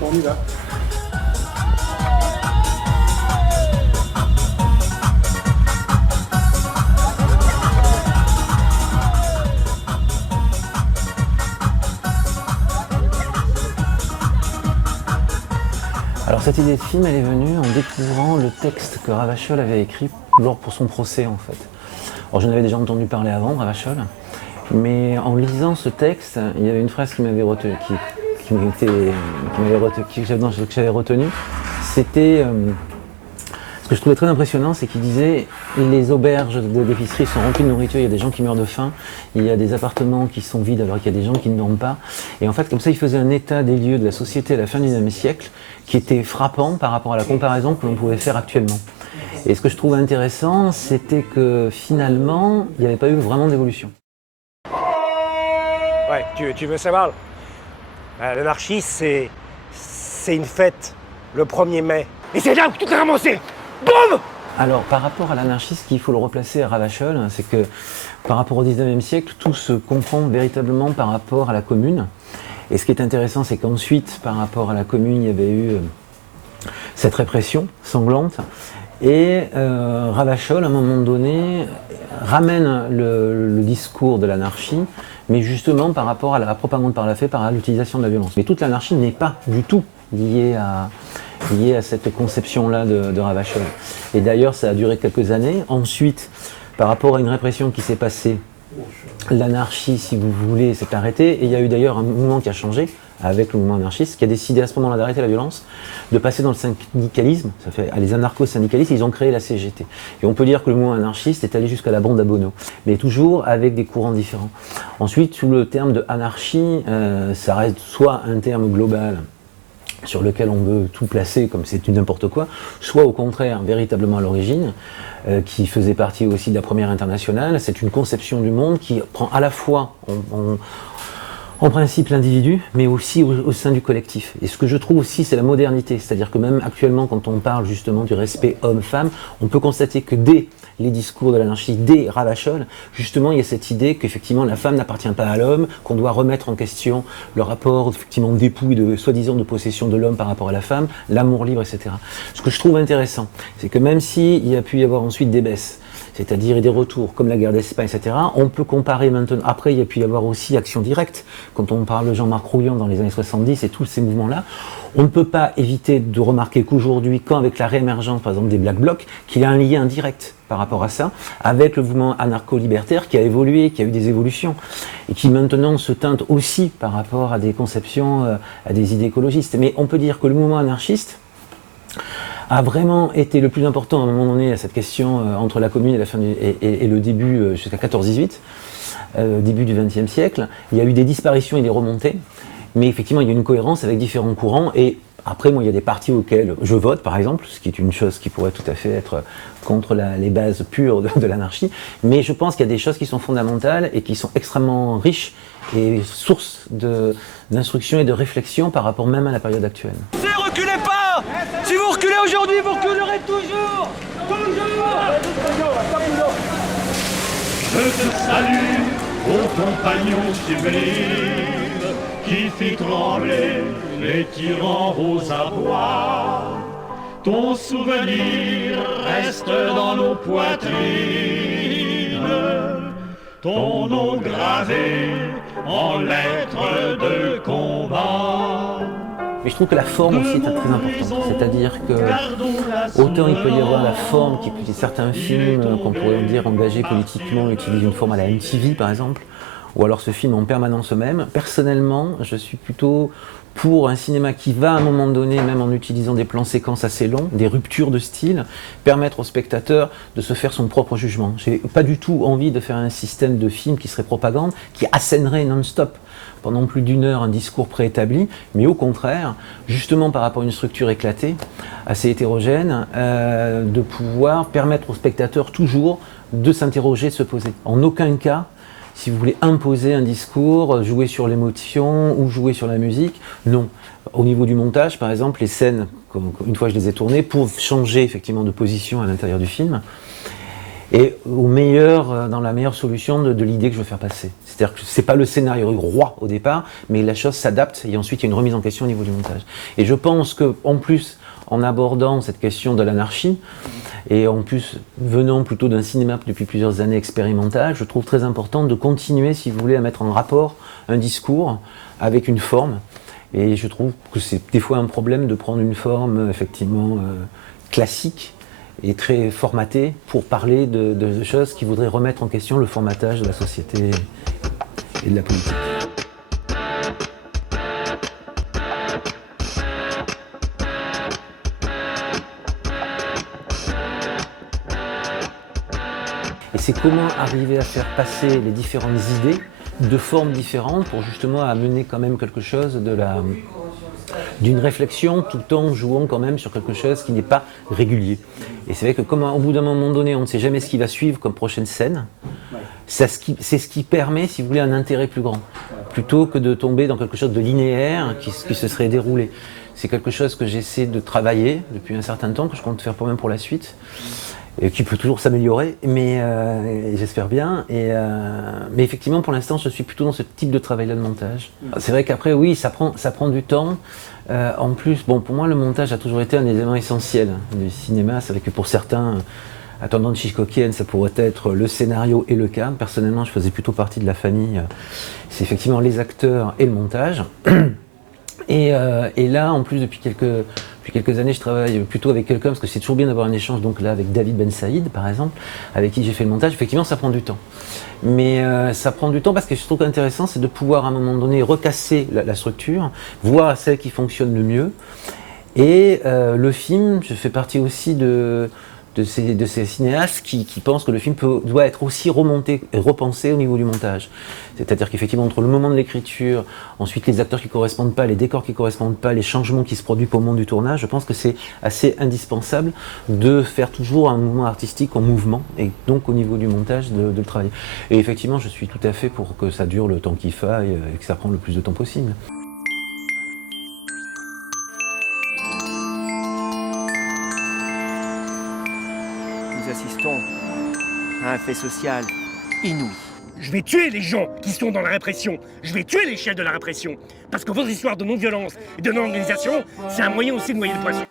Bon, on y va. Alors cette idée de film, elle est venue en découvrant le texte que Ravachol avait écrit pour son procès en fait. Alors j'en avais déjà entendu parler avant, Ravachol, mais en lisant ce texte, il y avait une phrase qui m'avait retenu, que j'avais retenu. C'était ce que je trouvais très impressionnant, c'est qu'il disait les auberges d'épicerie sont remplies de nourriture, il y a des gens qui meurent de faim, il y a des appartements qui sont vides alors qu'il y a des gens qui ne dorment pas. Et en fait, comme ça, il faisait un état des lieux de la société à la fin du XIXe siècle qui était frappant par rapport à la comparaison que l'on pouvait faire actuellement. Et ce que je trouvais intéressant, c'était que finalement, il n'y avait pas eu vraiment d'évolution. Ouais, tu veux savoir, l'anarchie, c'est une fête, le 1er mai. Et c'est là où tout est ramassé. Boum! Alors, par rapport à l'anarchie, ce qu'il faut le replacer à Ravachol, c'est que par rapport au 19e siècle, tout se confond véritablement par rapport à la commune. Et ce qui est intéressant, c'est qu'ensuite, par rapport à la commune, il y avait eu cette répression sanglante. Et Ravachol, à un moment donné, ramène le discours de l'anarchie, mais justement par rapport à la propagande par la fait, par l'utilisation de la violence. Mais toute l'anarchie n'est pas du tout liée à cette conception-là de Ravachol. Et d'ailleurs, ça a duré quelques années. Ensuite, par rapport à une répression qui s'est passée, l'anarchie, si vous voulez, s'est arrêtée. Et il y a eu d'ailleurs un mouvement qui a changé avec le mouvement anarchiste, qui a décidé à ce moment-là d'arrêter la violence, de passer dans le syndicalisme. Ça fait les anarcho-syndicalistes, ils ont créé la CGT. Et on peut dire que le mouvement anarchiste est allé jusqu'à la bande à Bono, mais toujours avec des courants différents. Ensuite, sous le terme de anarchie, ça reste soit un terme global sur lequel on veut tout placer comme c'est du n'importe quoi, soit au contraire, véritablement à l'origine, qui faisait partie aussi de la Première Internationale. C'est une conception du monde qui prend à la fois en principe l'individu, mais aussi au sein du collectif. Et ce que je trouve aussi, c'est la modernité. C'est-à-dire que même actuellement, quand on parle justement du respect homme-femme, on peut constater que dès les discours de l'anarchie, dès Ravachol, justement, il y a cette idée qu'effectivement, la femme n'appartient pas à l'homme, qu'on doit remettre en question le rapport effectivement d'époux et de soi-disant de possession de l'homme par rapport à la femme, l'amour libre, etc. Ce que je trouve intéressant, c'est que même s'il y a pu y avoir ensuite des baisses, c'est-à-dire des retours, comme la guerre d'Espagne, etc., on peut comparer maintenant. Après, il y a pu y avoir aussi Action Directe, quand on parle de Jean-Marc Rouillon dans les années 70 et tous ces mouvements-là. On ne peut pas éviter de remarquer qu'aujourd'hui, quand avec la réémergence, par exemple, des Black Blocs, qu'il y a un lien direct par rapport à ça, avec le mouvement anarcho-libertaire qui a évolué, qui a eu des évolutions, et qui maintenant se teinte aussi par rapport à des conceptions, à des idées écologistes. Mais on peut dire que le mouvement anarchiste a vraiment été le plus important à un moment donné à cette question entre la commune et, la fin et le début jusqu'à 14-18, début du XXe siècle. Il y a eu des disparitions et des remontées, mais effectivement il y a une cohérence avec différents courants. Et après, moi, il y a des partis auxquels je vote, par exemple, ce qui est une chose qui pourrait tout à fait être contre les bases pures de l'anarchie, mais je pense qu'il y a des choses qui sont fondamentales et qui sont extrêmement riches et source d'instruction et de réflexion par rapport même à la période actuelle. Ne reculez pas! Si vous reculez aujourd'hui, vous reculerez toujours! Toujours! Je te salue, ô compagnon sublime, qui fit trembler les tyrans aux abois. Ton souvenir reste dans nos poitrines, ton nom gravé en lettres de combat. Mais je trouve que la forme aussi est très importante, c'est-à-dire que autant il peut y avoir la forme qui peut certains films qu'on pourrait dire engagés politiquement utilisent une forme à la MTV par exemple, ou alors ce film en permanence même. Personnellement, je suis plutôt pour un cinéma qui va à un moment donné, même en utilisant des plans séquences assez longs, des ruptures de style, permettre au spectateur de se faire son propre jugement. J'ai pas du tout envie de faire un système de film qui serait propagande, qui assènerait non-stop pendant plus d'une heure un discours préétabli, mais au contraire, justement par rapport à une structure éclatée, assez hétérogène, de pouvoir permettre au spectateur toujours de s'interroger, de se poser. En aucun cas, si vous voulez imposer un discours, jouer sur l'émotion ou jouer sur la musique, non. Au niveau du montage, par exemple, les scènes, une fois je les ai tournées, pour changer effectivement de position à l'intérieur du film, et dans la meilleure solution de l'idée que je veux faire passer. C'est-à-dire que c'est pas le scénario roi au départ, mais la chose s'adapte et ensuite il y a une remise en question au niveau du montage. Et je pense que en plus, en abordant cette question de l'anarchie, et en plus venant plutôt d'un cinéma depuis plusieurs années expérimental, je trouve très important de continuer, si vous voulez, à mettre en rapport un discours avec une forme. Et je trouve que c'est des fois un problème de prendre une forme effectivement classique et très formatée pour parler de choses qui voudraient remettre en question le formatage de la société et de la politique. Et c'est comment arriver à faire passer les différentes idées de formes différentes pour justement amener quand même quelque chose d'une réflexion tout en jouant quand même sur quelque chose qui n'est pas régulier. Et c'est vrai que comme au bout d'un moment donné, on ne sait jamais ce qui va suivre comme prochaine scène, c'est ce qui permet, si vous voulez, un intérêt plus grand, plutôt que de tomber dans quelque chose de linéaire qui se serait déroulé. C'est quelque chose que j'essaie de travailler depuis un certain temps, que je compte faire pour la suite. Et qui peut toujours s'améliorer, mais j'espère bien. Mais effectivement, pour l'instant, je suis plutôt dans ce type de travail-là de montage. C'est vrai qu'après, oui, ça prend du temps. En plus, bon, pour moi, le montage a toujours été un élément essentiel du cinéma. C'est vrai que pour certains, à tendance hitchcockienne, ça pourrait être le scénario et le cadre. Personnellement, je faisais plutôt partie de la famille. C'est effectivement les acteurs et le montage. Et là, en plus, depuis quelques années, je travaille plutôt avec quelqu'un, parce que c'est toujours bien d'avoir un échange, donc là, avec David Ben Saïd, par exemple, avec qui j'ai fait le montage. Effectivement, ça prend du temps. Mais ça prend du temps parce que je trouve intéressant, c'est de pouvoir, à un moment donné, recasser la structure, voir celle qui fonctionne le mieux. Et le film, je fais partie aussi de ces cinéastes qui pensent que le film doit être aussi remonté et repensé au niveau du montage. C'est-à-dire qu'effectivement, entre le moment de l'écriture, ensuite les acteurs qui ne correspondent pas, les décors qui ne correspondent pas, les changements qui se produisent au moment du tournage, je pense que c'est assez indispensable de faire toujours un mouvement artistique en mouvement, et donc au niveau du montage, de le travailler. Et effectivement, je suis tout à fait pour que ça dure le temps qu'il faille et que ça prenne le plus de temps possible. Nous assistons à un fait social inouï. Je vais tuer les gens qui sont dans la répression. Je vais tuer les chefs de la répression. Parce que votre histoire de non-violence et de non-organisation, c'est un moyen aussi de noyer le poisson.